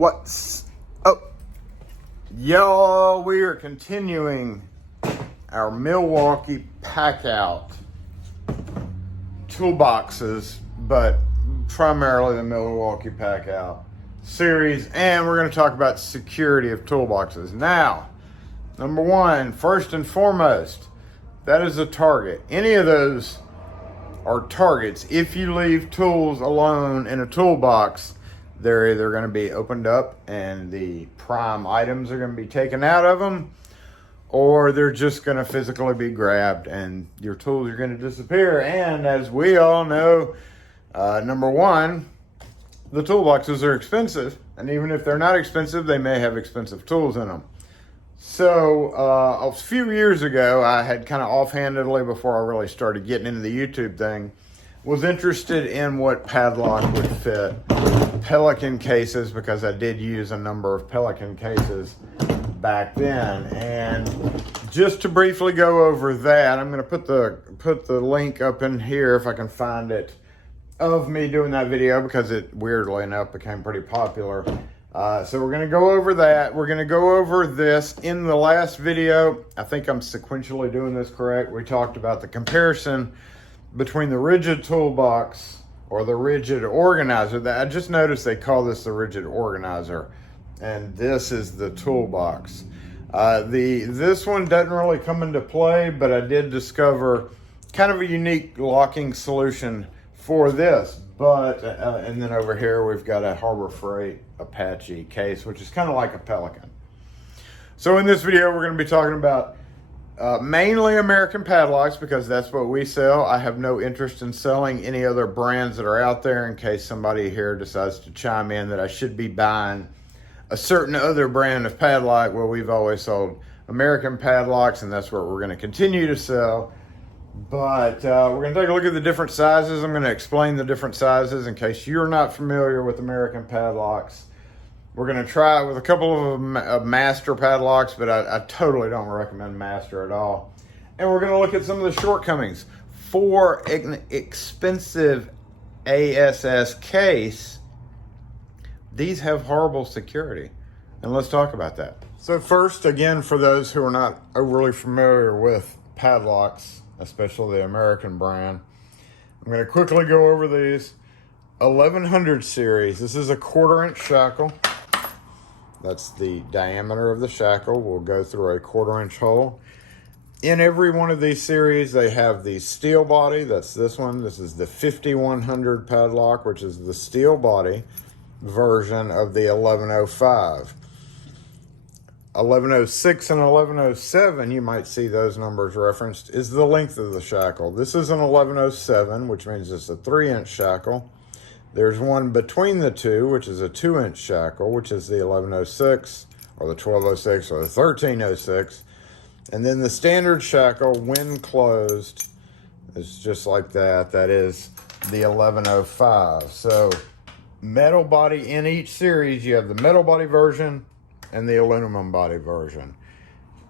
What's up, y'all? We are continuing our Milwaukee Packout Toolboxes, but primarily the Milwaukee Packout series, and we're going to talk about security of toolboxes. Now, number one, first and foremost, that is a target. Any of those are targets. If you leave tools alone in a toolbox, they're either going to be opened up and the prime items are going to be taken out of them, or they're just going to physically be grabbed and your tools are going to disappear. And as we all know, number one, the toolboxes are expensive, and even if they're not expensive, they may have expensive tools in them. So a few years ago, I had kind of offhandedly, before I really started getting into the YouTube thing, was interested in what padlock would fit Pelican cases, because I did use a number of Pelican cases back then. And just to briefly go over that, I'm going to put the link up in here if I can find it, of me doing that video, because it weirdly enough became pretty popular. So we're going to go over that. We're going to go over this. In the last video, I think I'm sequentially doing this correct, we talked about the comparison between the Ridgid Toolbox, or the Ridgid Organizer. That I just noticed they call this the Ridgid Organizer, and this is the Toolbox. This one doesn't really come into play, but I did discover kind of a unique locking solution for this. But and then over here we've got a Harbor Freight Apache case, which is kind of like a Pelican. So in this video, we're going to be talking about mainly American padlocks, because that's what we sell. I have no interest in selling any other brands that are out there, in case somebody here decides to chime in that I should be buying a certain other brand of padlock. Well, we've always sold American padlocks, and that's what we're going to continue to sell. But we're going to take a look at the different sizes. I'm going to explain the different sizes in case you're not familiar with American padlocks. We're going to try it with a couple of master padlocks, but I totally don't recommend master at all. And we're going to look at some of the shortcomings. For an expensive ASS case, these have horrible security. And let's talk about that. So first, again, for those who are not overly familiar with padlocks, especially the American brand, I'm going to quickly go over these. 1100 series. This is a 1/4 inch shackle. That's the diameter of the shackle. We'll go through a 1/4 inch hole. In every one of these series, they have the steel body. That's this one. This is the 5100 padlock, which is the steel body version of the 1105. 1106 and 1107, you might see those numbers referenced, is the length of the shackle. This is an 1107, which means it's a 3-inch shackle. There's one between the two, which is a 2-inch shackle, which is the 1106 or the 1206 or the 1306. And then the standard shackle, when closed, is just like that. That is the 1105. So metal body in each series. You have the metal body version and the aluminum body version,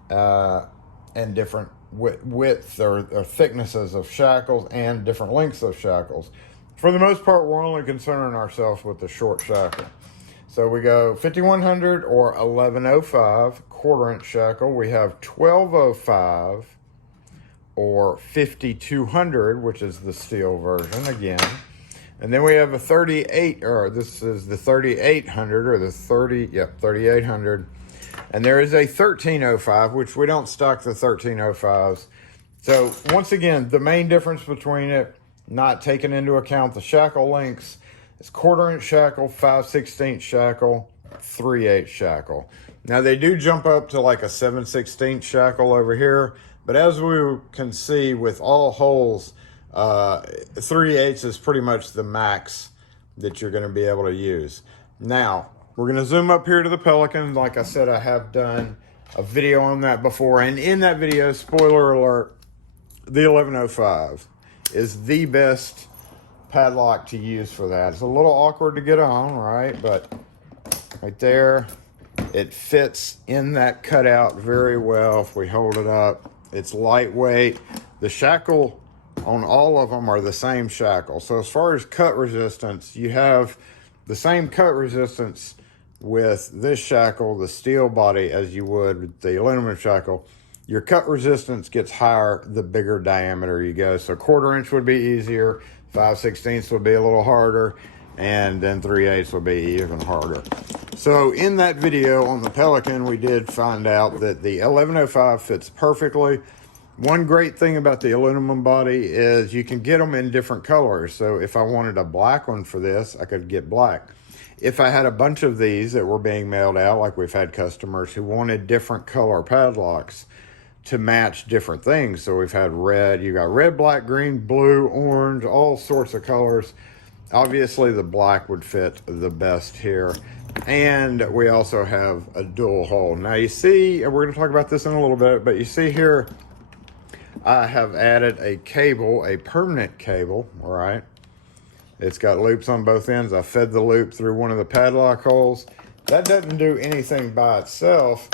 and different width or thicknesses of shackles and different lengths of shackles. For the most part, we're only concerning ourselves with the short shackle. So we go 5100 or 1105 1/4 inch shackle. We have 1205 or 5200, which is the steel version again. And then we have a 38, or this is the 3800 or the 3800. And there is a 1305, which we don't stock the 1305s. So once again, the main difference between it, not taking into account the shackle lengths, is 1/4 inch shackle, 5/16 shackle, 3/8 shackle. Now they do jump up to like a 7/16 shackle over here, but as we can see with all holes, 3/8 is pretty much the max that you're going to be able to use. Now we're going to zoom up here to the Pelican. Like I said, I have done a video on that before, and in that video, spoiler alert, the 1105 is the best padlock to use for that. It's a little awkward to get on, right? But right there, it fits in that cutout very well. If we hold it up, it's lightweight. The shackle on all of them are the same shackle. So as far as cut resistance, you have the same cut resistance with this shackle, the steel body, as you would with the aluminum shackle, your cut resistance gets higher the bigger diameter you go. So 1/4 inch would be easier, 5/16 would be a little harder, and then 3/8 would be even harder. So in that video on the Pelican, we did find out that the 1105 fits perfectly. One great thing about the aluminum body is you can get them in different colors. So if I wanted a black one for this, I could get black. If I had a bunch of these that were being mailed out, like we've had customers who wanted different color padlocks to match different things. So we've had red, you got red, black, green, blue, orange, all sorts of colors. Obviously the black would fit the best here. And we also have a dual hole. Now you see, and we're gonna talk about this in a little bit, but you see here, I have added a cable, a permanent cable, all right? It's got loops on both ends. I fed the loop through one of the padlock holes. That doesn't do anything by itself,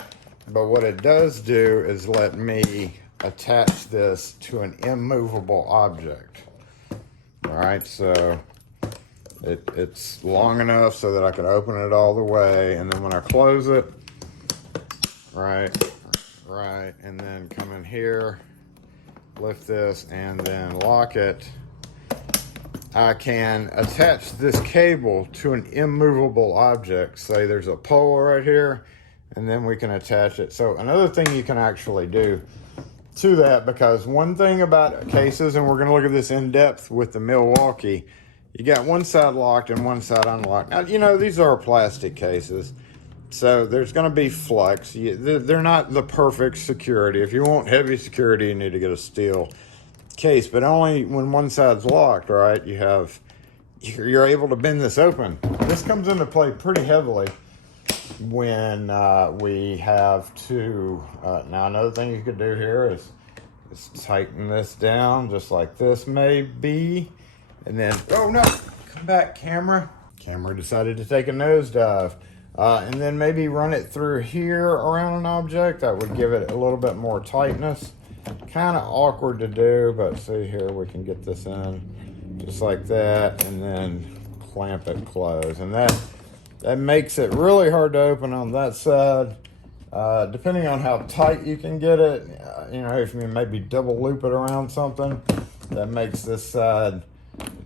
but what it does do is let me attach this to an immovable object. All right, so it's long enough so that I can open it all the way, and then when I close it, right, and then come in here, lift this and then lock it, I can attach this cable to an immovable object. Say there's a pole right here, and then we can attach it. So another thing you can actually do to that, because one thing about cases, and we're going to look at this in depth with the Milwaukee, you got one side locked and one side unlocked. Now, you know, these are plastic cases, so there's going to be flux. They're not the perfect security. If you want heavy security, you need to get a steel case, but only when one side's locked, right? You're able to bend this open. This comes into play pretty heavily when we have to, now another thing you could do here is tighten this down just like this maybe, and then, oh no, come back camera. Camera decided to take a nosedive. And then maybe run it through here around an object. That would give it a little bit more tightness. Kind of awkward to do, but see here, we can get this in just like that and then clamp it closed. And that makes it really hard to open on that side. Depending on how tight you can get it, you know, if you maybe double loop it around something, that makes this side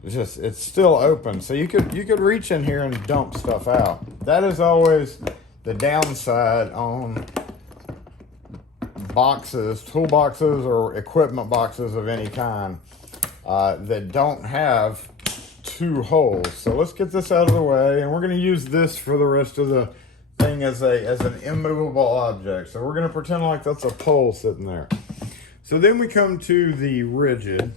it's still open. So you could reach in here and dump stuff out. That is always the downside on boxes, toolboxes or equipment boxes of any kind that don't have two holes. So let's get this out of the way, and we're going to use this for the rest of the thing as an immovable object. So we're going to pretend like that's a pole sitting there. So then we come to the Ridgid.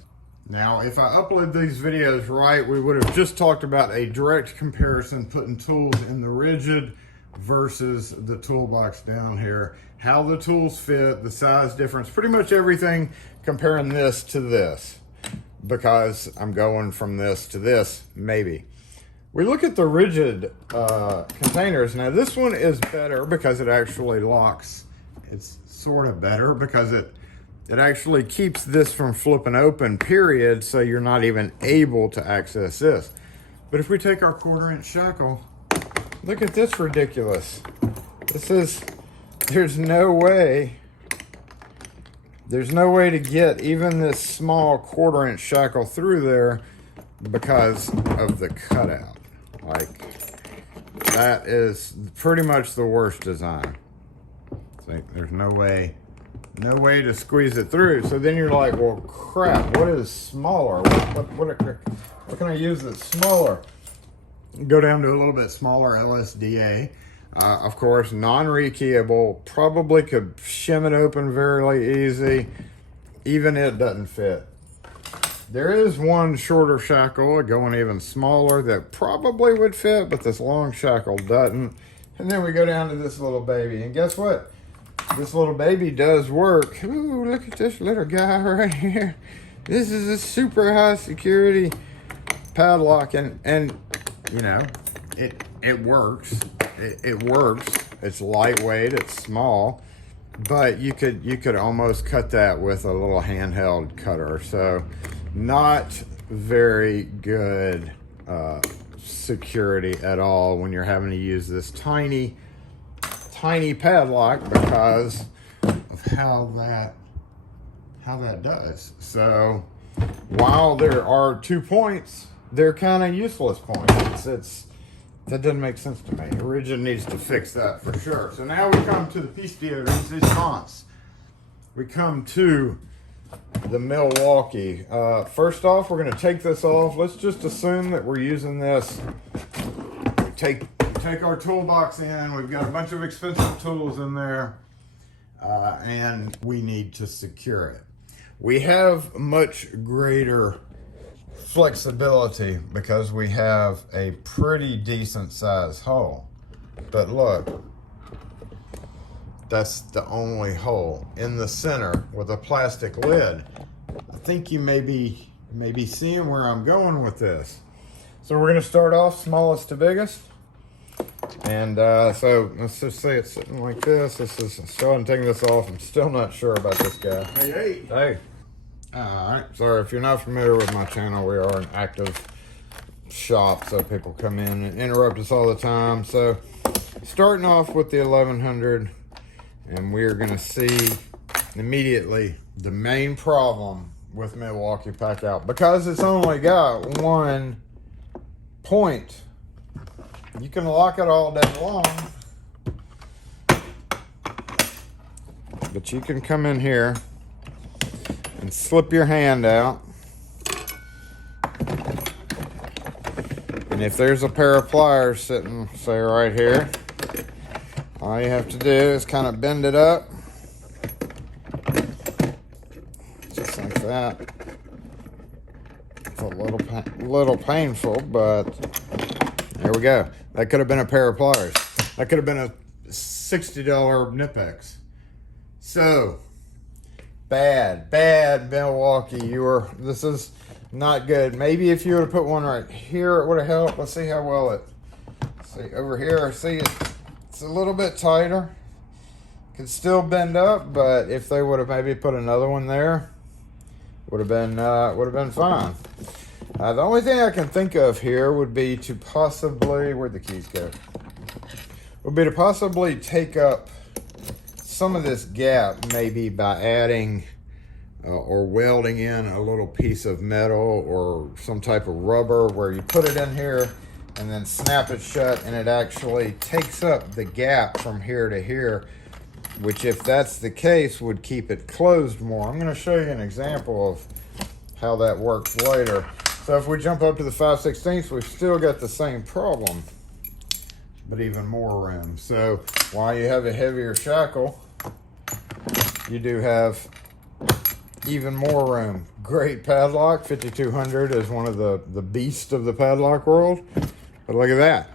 Now, if I upload these videos right, we would have just talked about a direct comparison, putting tools in the Ridgid versus the toolbox down here. How the tools fit, the size difference, pretty much everything, comparing this to this, because I'm going from this to this, maybe. We look at the Ridgid containers. Now, this one is better because it actually locks. It's sort of better because it actually keeps this from flipping open, period, so you're not even able to access this. But if we take our 1/4 inch shackle, look at this ridiculous. There's no way to get even this small 1/4 inch shackle through there because of the cutout. Like, that is pretty much the worst design. There's no way to squeeze it through. So then you're like, well, crap, what is smaller? What can I use that's smaller? Go down to a little bit smaller LSDA. Of course, non-rekeyable. Probably could shim it open very easy. Even it doesn't fit. There is one shorter shackle, going even smaller, that probably would fit, but this long shackle doesn't. And then we go down to this little baby, and guess what? This little baby does work. Ooh, look at this little guy right here. This is a super high security padlock, and you know, it works. It works. It's lightweight, it's small, but you could almost cut that with a little handheld cutter. So not very good security at all when you're having to use this tiny padlock because of how that does. So while there are 2 points, they're kind of useless points. That doesn't make sense to me. Ridgid needs to fix that for sure. So now we come to the piece de resistance. We come to the Milwaukee. First off, we're going to take this off. Let's just assume that we're using this. We take our toolbox in. We've got a bunch of expensive tools in there, and we need to secure it. We have much greater flexibility because we have a pretty decent sized hole. But look, that's the only hole in the center with a plastic lid. I think you may be seeing where I'm going with this. So we're going to start off smallest to biggest. And so let's just say it's sitting like this. So I'm taking this off. I'm still not sure about this guy. Hey. Alright, sorry if you're not familiar with my channel, we are an active shop, so people come in and interrupt us all the time. So starting off with the 1100, and we're going to see immediately the main problem with Milwaukee Packout. Because it's only got 1 point, you can lock it all day long, but you can come in here and slip your hand out, and if there's a pair of pliers sitting, say right here, all you have to do is kind of bend it up, just like that. It's a little painful, but there we go. That could have been a pair of pliers. That could have been a $60 Nipex. So bad Milwaukee. This is not good. Maybe if you would have put one right here, it would have helped. Let's see how well see over here. See, it's a little bit tighter. Could still bend up, but if they would have maybe put another one there, would have been fine. The only thing I can think of here would be to possibly, where'd the keys go? Would be to possibly take up some of this gap, maybe by adding or welding in a little piece of metal or some type of rubber where you put it in here and then snap it shut, and it actually takes up the gap from here to here, which, if that's the case, would keep it closed more. I'm going to show you an example of how that works later. So if we jump up to the 5/16, we've still got the same problem, but even more room. So while you have a heavier shackle, you do have even more room. Great padlock. 5200 is one of the beasts of the padlock world. But look at that.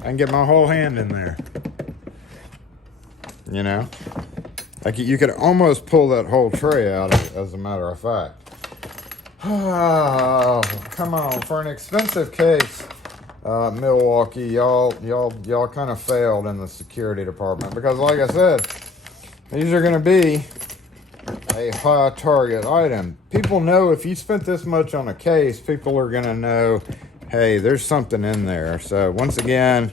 I can get my whole hand in there. You know? Like, you could almost pull that whole tray out, as a matter of fact. Oh, come on. For an expensive case, Milwaukee, y'all kind of failed in the security department. Because, like I said, these are going to be a high target item. People know if you spent this much on a case, people are going to know, hey, there's something in there. So once again,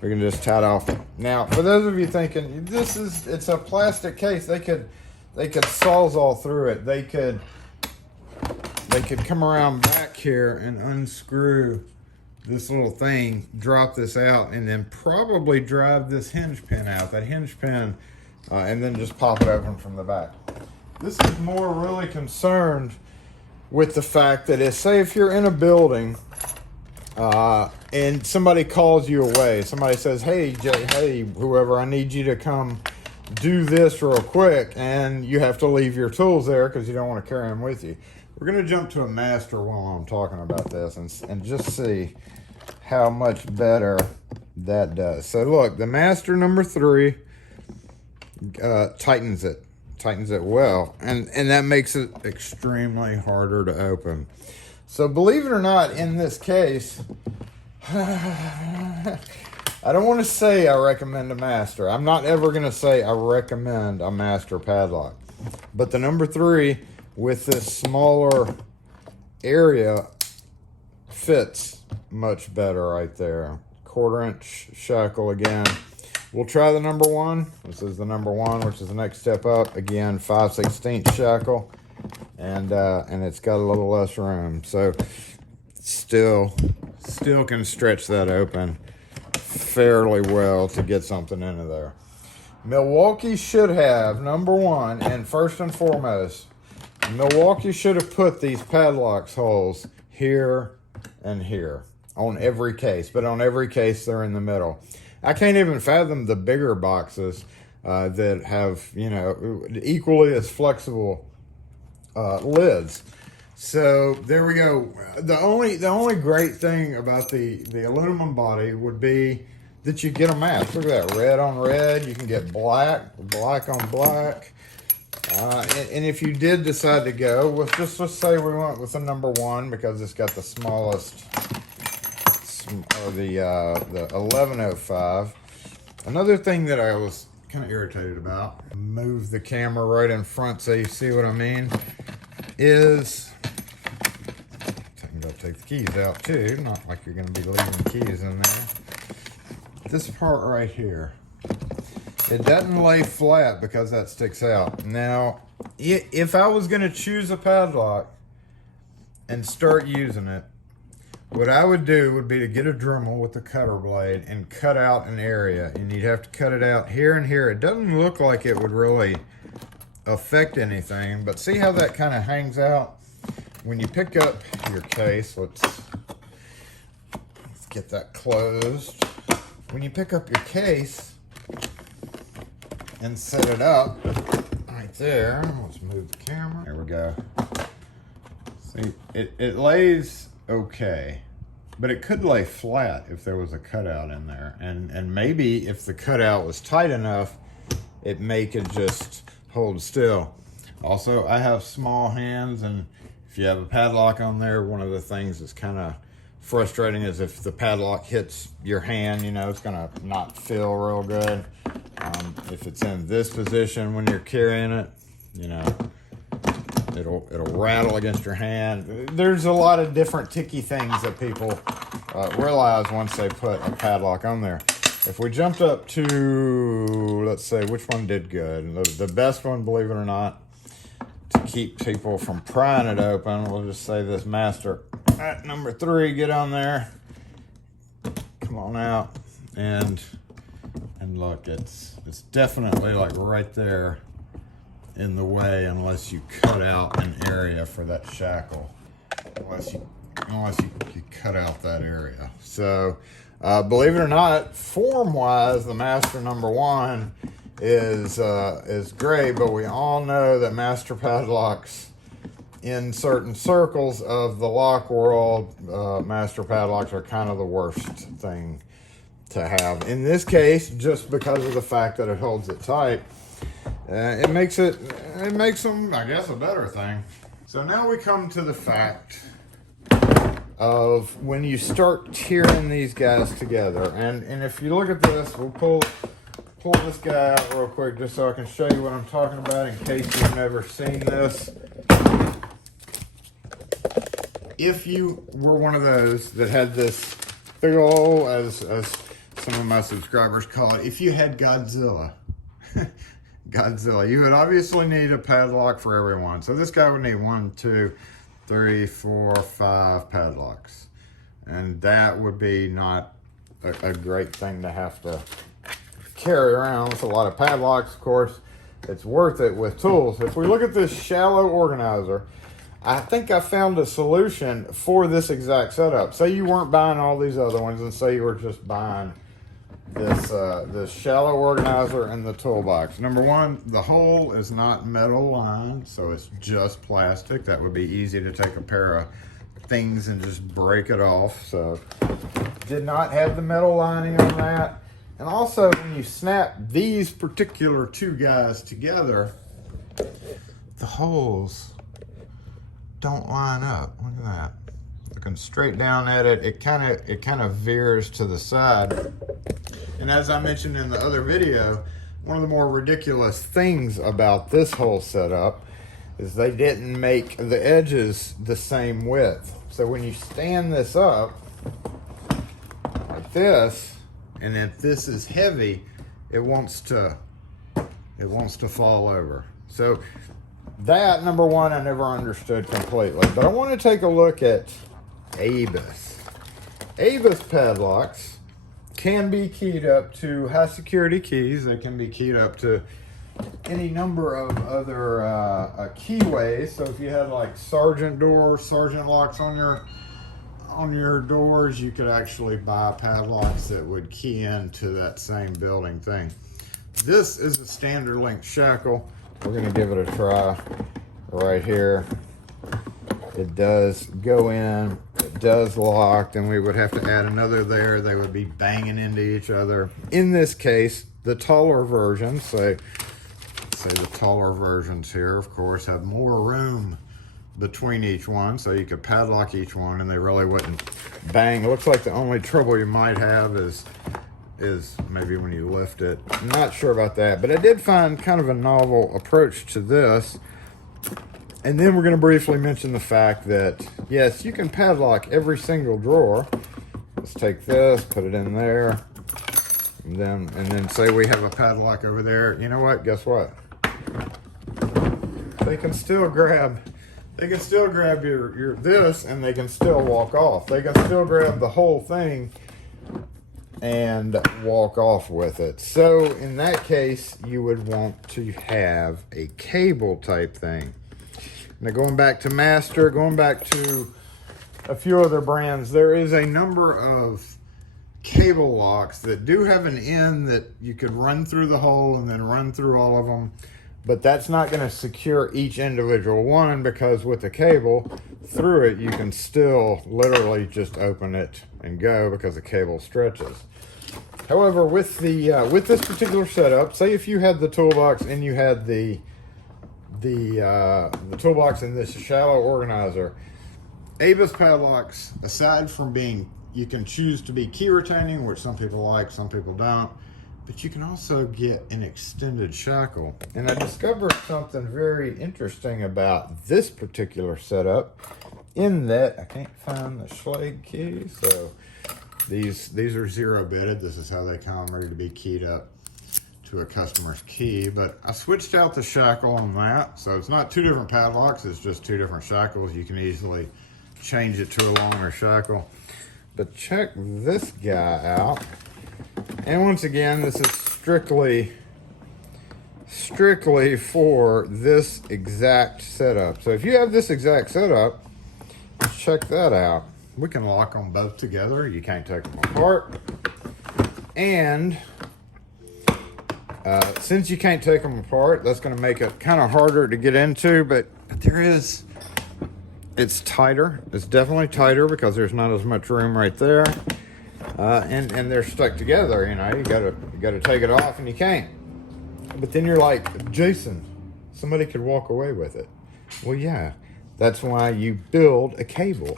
we can just tie it off. Now, for those of you thinking, it's a plastic case, they could sawzall through it. They could come around back here and unscrew this little thing, drop this out, and then probably drive this hinge pin out, that hinge pin, and then just pop it open from the back. This is more really concerned with the fact that say if you're in a building and somebody calls you away, somebody says, hey, whoever, I need you to come do this real quick, and you have to leave your tools there because you don't want to carry them with you. We're going to jump to a master while I'm talking about this and just see how much better that does. So look, the master number 3 tightens it well, and that makes it extremely harder to open. So believe it or not, in this case, I don't want to say I recommend a master. I'm not ever going to say I recommend a master padlock. But the number 3 with this smaller area fits much better right there. 1/4-inch shackle again. We'll try the number 1. This is the number 1, which is the next step up. Again, 5/16 shackle, and it's got a little less room, so still can stretch that open fairly well to get something into there. Milwaukee should have, number 1, and first and foremost, Milwaukee should have put these padlocks holes here and here on every case, but on every case they're in the middle. I can't even fathom the bigger boxes that have, you know, equally as flexible lids. So there we go. The only great thing about the aluminum body would be that you get a match. Look at that, red on red. You can get black on black. And if you did decide to go with, let's say we went with the number 1 because it's got the smallest, or the 1105. Another thing that I was kind of irritated about, move the camera right in front so you see what I mean, is I'm gonna take the keys out too. Not like you're gonna be leaving keys in there. This part right here, it doesn't lay flat because that sticks out. Now, if I was gonna choose a padlock and start using it, what I would do would be to get a Dremel with a cutter blade and cut out an area, and you'd have to cut it out here and here. It doesn't look like it would really affect anything, but see how that kind of hangs out? When you pick up your case, let's get that closed. When you pick up your case and set it up right there, let's move the camera. There we go. See, it lays okay, but it could lay flat if there was a cutout in there, and maybe if the cutout was tight enough, it could just hold still. Also, I have small hands, and if you have a padlock on there, one of the things that's kind of frustrating is if the padlock hits your hand, you know, it's gonna not feel real good. If it's in this position when you're carrying it, you know, it'll rattle against your hand. There's a lot of different ticky things that people realize once they put a padlock on there. If we jumped up to, let's say, which one did good? The best one, believe it or not, to keep people from prying it open, we'll just say this master. At number 3, get on there. Come on out. And look, it's definitely like right there in the way unless you cut out an area for that shackle. Unless you cut out that area. So believe it or not, form-wise, the master number 1 is great, but we all know that master padlocks in certain circles of the lock world, master padlocks are kind of the worst thing to have. In this case, just because of the fact that it holds it tight, it makes them, I guess, a better thing. So now we come to the fact of when you start tearing these guys together, and if you look at this, we'll pull this guy out real quick just so I can show you what I'm talking about in case you've never seen this. If you were one of those that had this big ol', as some of my subscribers call it, if you had Godzilla, you would obviously need a padlock for everyone. So this guy would need 1, 2, 3, 4, 5 padlocks. And that would be not a great thing to have to carry around. It's a lot of padlocks, of course. It's worth it with tools. If we look at this shallow organizer, I think I found a solution for this exact setup. Say you weren't buying all these other ones, and say you were just buying this shallow organizer and the toolbox. Number 1, the hole is not metal lined, so it's just plastic. That would be easy to take a pair of things and just break it off. So did not have the metal lining on that. And also, when you snap these particular 2 guys together, the holes don't line up. Look at that. Looking straight down at it, it kind of veers to the side. And as I mentioned in the other video, one of the more ridiculous things about this whole setup is they didn't make the edges the same width. So when you stand this up like this, and if this is heavy, it wants to fall over. So that, number one, I never understood completely. But I want to take a look at ABUS. ABUS padlocks can be keyed up to high security keys. They can be keyed up to any number of other keyways. So if you had like sergeant doors, sergeant locks on your doors, you could actually buy padlocks that would key into that same building thing. This is a standard length shackle. We're going to give it a try right here. It does go in, it does lock, then we would have to add another there. They would be banging into each other. In this case, the taller versions, say the taller versions here, of course, have more room between each one, so you could padlock each one and they really wouldn't bang. It looks like the only trouble you might have is maybe when you lift it. I'm not sure about that, but I did find kind of a novel approach to this. And then we're going to briefly mention the fact that, yes, you can padlock every single drawer. Let's take this, put it in there, and then say we have a padlock over there. You know what? Guess what? They can still grab your this, and they can still walk off. They can still grab the whole thing and walk off with it. So in that case, you would want to have a cable type thing. Now going back to Master, going back to a few other brands, there is a number of cable locks that do have an end that you could run through the hole and then run through all of them, but that's not going to secure each individual one, because with the cable through it, you can still literally just open it and go because the cable stretches. However, with this particular setup, say if you had the toolbox and you had the toolbox and this shallow organizer, ABUS padlocks, aside from being, you can choose to be key retaining, which some people like, some people don't, but you can also get an extended shackle. And I discovered something very interesting about this particular setup, in that I can't find the Schlage key. So these are 0-bitted. This is how they come, ready to be keyed up to a customer's key. But I switched out the shackle on that, so it's not two different padlocks, it's just two different shackles. You can easily change it to a longer shackle. But check this guy out. And once again, this is strictly for this exact setup. So if you have this exact setup, check that out. We can lock them both together. You can't take them apart. And since you can't take them apart, that's going to make it kind of harder to get into, but it's tighter. It's definitely tighter because there's not as much room right there. And they're stuck together, you know. You gotta take it off, and you can't. But then you're like, Jason, somebody could walk away with it. Well, yeah, that's why you build a cable.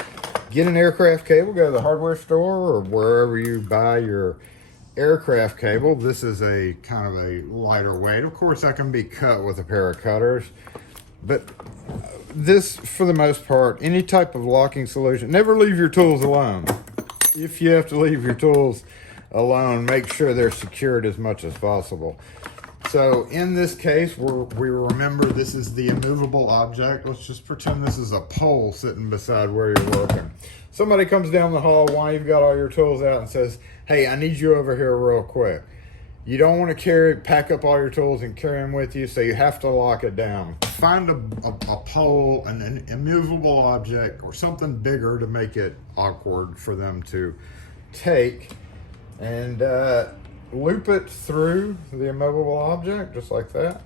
Get an aircraft cable, go to the hardware store or wherever you buy your aircraft cable. This is a kind of a lighter weight. Of course, that can be cut with a pair of cutters, but this, for the most part, any type of locking solution, never leave your tools alone. If you have to leave your tools alone, make sure they're secured as much as possible. So in this case, we remember this is the immovable object. Let's just pretend this is a pole sitting beside where you're working. Somebody comes down the hall while you've got all your tools out and says, hey, I need you over here real quick. You don't want to pack up all your tools and carry them with you, so you have to lock it down. Find a pole, an immovable object, or something bigger to make it awkward for them to take, and loop it through the immovable object, just like that.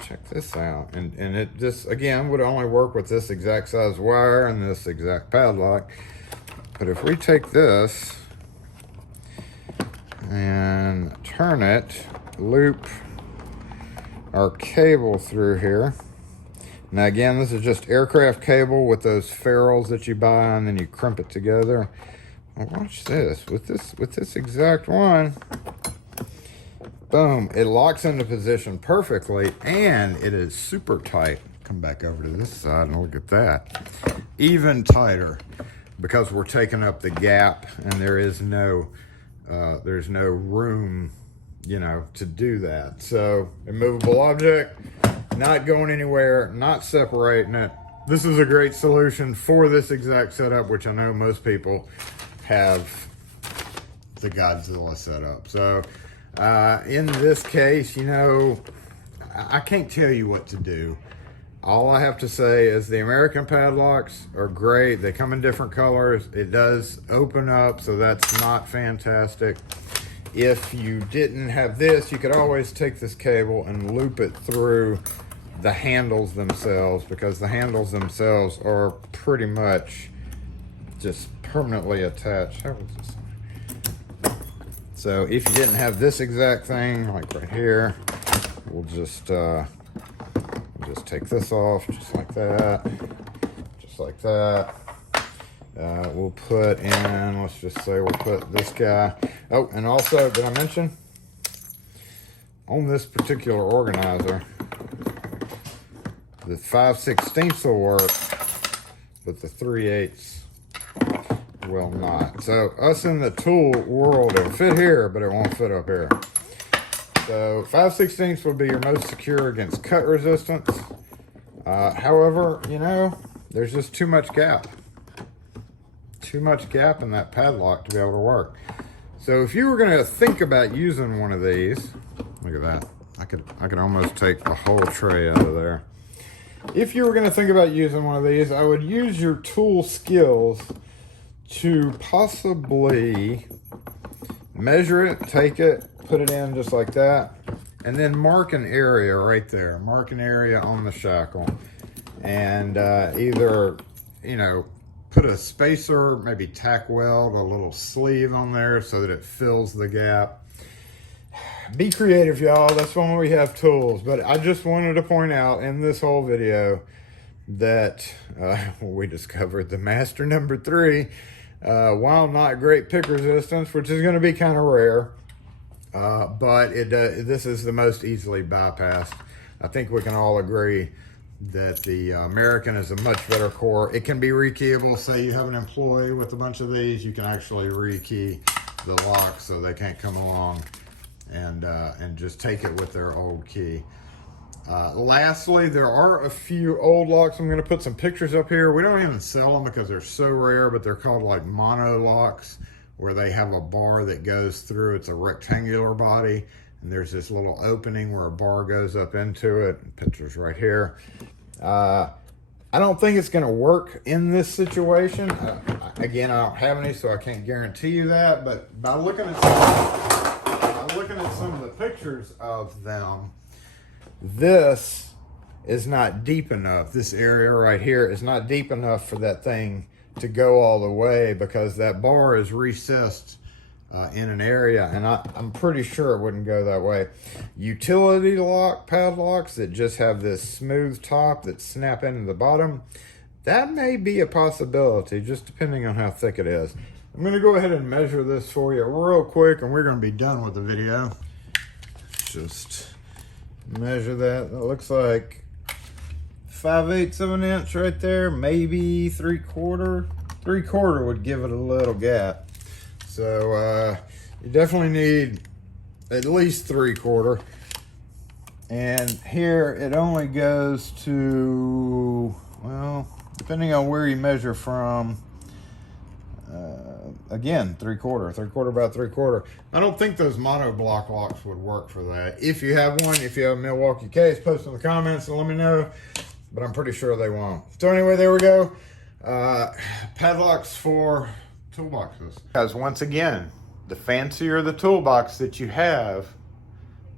Check this out. And it just, again, would only work with this exact size wire and this exact padlock. But if we take this and turn it, loop our cable through here. Now again, this is just aircraft cable with those ferrules that you buy, and then you crimp it together. Now watch this. With this exact one, boom, it locks into position perfectly, and it is super tight. Come back over to this side and look at that. even tighter because we're taking up the gap, and there's no room, you know, to do that. So immovable object, not going anywhere, not separating it. This is a great solution for this exact setup, which I know most people have the Godzilla setup. So in this case, you know, I can't tell you what to do. All I have to say is the American padlocks are great. They come in different colors. It does open up, so that's not fantastic. If you didn't have this, you could always take this cable and loop it through the handles themselves, because the handles themselves are pretty much just permanently attached. How was this? So if you didn't have this exact thing, like right here, we'll just take this off, just like that, just like that. We'll put in, let's just say we'll put this guy. Oh, and also, did I mention, on this particular organizer, the 5/16 will work, but the 3/8 will not. So us in the tool world, it'll fit here, but it won't fit up here. So 5/16 will be your most secure against cut resistance. However, you know, there's just too much gap. Too much gap in that padlock to be able to work. So if you were going to think about using one of these, look at that. I could almost take the whole tray out of there. If you were going to think about using one of these, I would use your tool skills to possibly measure it, take it, put it in just like that, and then mark an area right there. Mark an area on the shackle, and either, you know, put a spacer, maybe tack weld a little sleeve on there so that it fills the gap. Be creative, y'all. That's when we have tools. But I just wanted to point out in this whole video that we discovered the master number 3. While not great pick resistance, which is going to be kind of rare, but this is the most easily bypassed. I think we can all agree that the American is a much better core. It can be rekeyable. Say you have an employee with a bunch of these, you can actually rekey the locks so they can't come along and just take it with their old key. Lastly, there are a few old locks. I'm going to put some pictures up here. We don't even sell them because they're so rare, but they're called like mono locks, where they have a bar that goes through. It's a rectangular body, and there's this little opening where a bar goes up into it. Pictures right here. I don't think it's going to work in this situation. Again, I don't have any, so I can't guarantee you that, but by looking at some of the pictures of them, this is not deep enough. This area right here is not deep enough for that thing to go all the way, because that bar is recessed in an area, and I'm pretty sure it wouldn't go that way. Utility lock padlocks that just have this smooth top that snap into the bottom, that may be a possibility, just depending on how thick it is. I'm going to go ahead and measure this for you real quick, and we're going to be done with the video. Just measure that. That looks like 5/8 of an inch right there, maybe 3/4. 3/4 would give it a little gap. So you definitely need at least 3/4. And here it only goes to, well, depending on where you measure from, again, 3/4 by 3/4. I don't think those mono block locks would work for that. If you have one, if you have a Milwaukee case, post in the comments and let me know, but I'm pretty sure they won't. So anyway, there we go. Padlocks for toolboxes. Because once again, the fancier the toolbox that you have,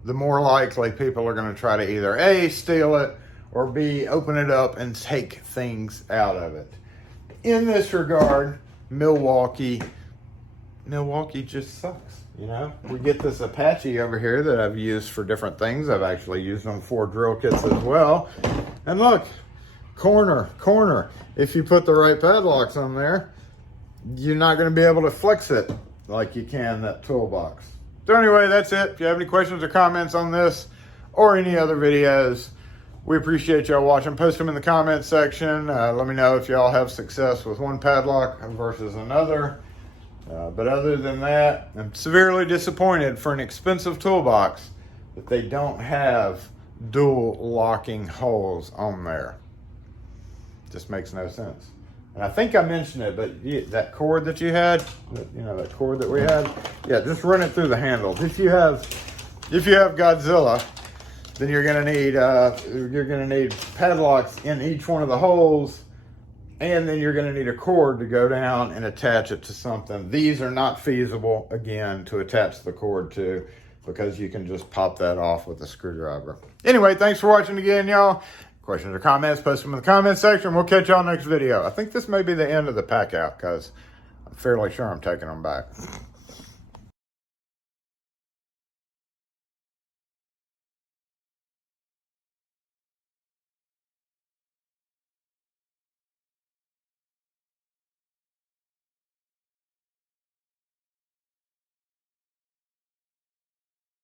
the more likely people are going to try to either A, steal it, or B, open it up and take things out of it. In this regard, Milwaukee just sucks, you know? We get this Apache over here that I've used for different things. I've actually used them for drill kits as well. And look, corner. If you put the right padlocks on there, you're not going to be able to flex it like you can that toolbox. So anyway, that's it. If you have any questions or comments on this or any other videos, We appreciate y'all watching. Post them in the comment section. Let me know if y'all have success with one padlock versus another. But other than that, I'm severely disappointed for an expensive toolbox that they don't have dual locking holes on there. Just makes no sense. And I think I mentioned it, but that cord that you had, that cord that we had, yeah, just run it through the handles. If you have Godzilla, then you're gonna need padlocks in each one of the holes, and then you're gonna need a cord to go down and attach it to something. These are not feasible, again, to attach the cord to, because you can just pop that off with a screwdriver. Anyway, thanks for watching again, y'all. Questions or comments, post them in the comment section. We'll catch y'all next video. I think this may be the end of the pack out, because I'm fairly sure I'm taking them back.